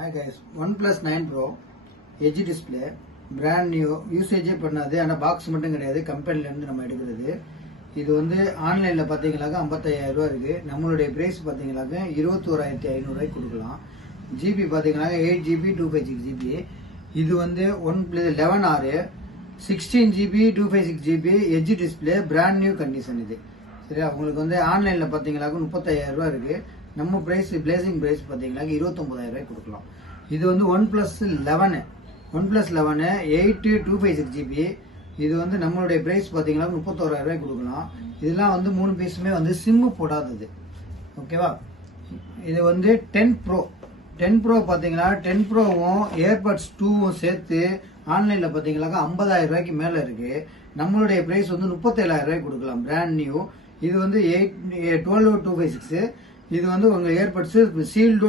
Hi guys, OnePlus 9 Pro Edge display brand new யூசேஜே பண்ணாது. ஆனா box மட்டும் கிடையாது, கம்பெனில இருந்து நம்ம எடுக்கிறது. இது வந்து ஆன்லைன்ல பாத்தீங்கன்னாக்க 55,000 ரூபாய் இருக்கு. நம்மளுடைய பிரைஸ் பாத்தீங்கன்னாக்க 21,500 ரூபாய்க்கு கொடுக்கலாம். ஜிபி பாத்தீங்கன்னாக்க 8GB 256GB. இது வந்து OnePlus 11R 16GB 256GB edge display brand new condition. இது சரியா, உங்களுக்கு வந்து ஆன்லைன்ல பாத்தீங்கன்னாக்க 35,000 ரூபாய் இருக்கு. நம்ம பிரைஸ் பிளேசிங் பிரைஸ் பாத்தீங்கன்னா 29,000 ரூபாய் கொடுக்கலாம். இது வந்து OnePlus 11 8 256GB. இது வந்து நம்மளுடைய பிரைஸ் பாத்தீங்கன்னா 31,000 ரூபாய் கொடுக்கலாம். இதெல்லாம் வந்து 3 பீஸுமே வந்து சிம் போடாதது. ஓகேவா? இது வந்து 10 Pro பாத்தீங்கன்னா 10 Proவும் ஏர்பட்ஸ் 2வும் சேர்த்து ஆன்லைன்ல பாத்தீங்கன்னா 50,000 ரூபாய்க்கு மேல இருக்கு. நம்மளுடைய பிரைஸ் வந்து 37,000 ரூபாய்க்கு கொடுக்கலாம் பிராண்ட் நியூ. இது வந்து 12 256. இது வந்து உங்க ஏர்பட்ஸ் சீல்டு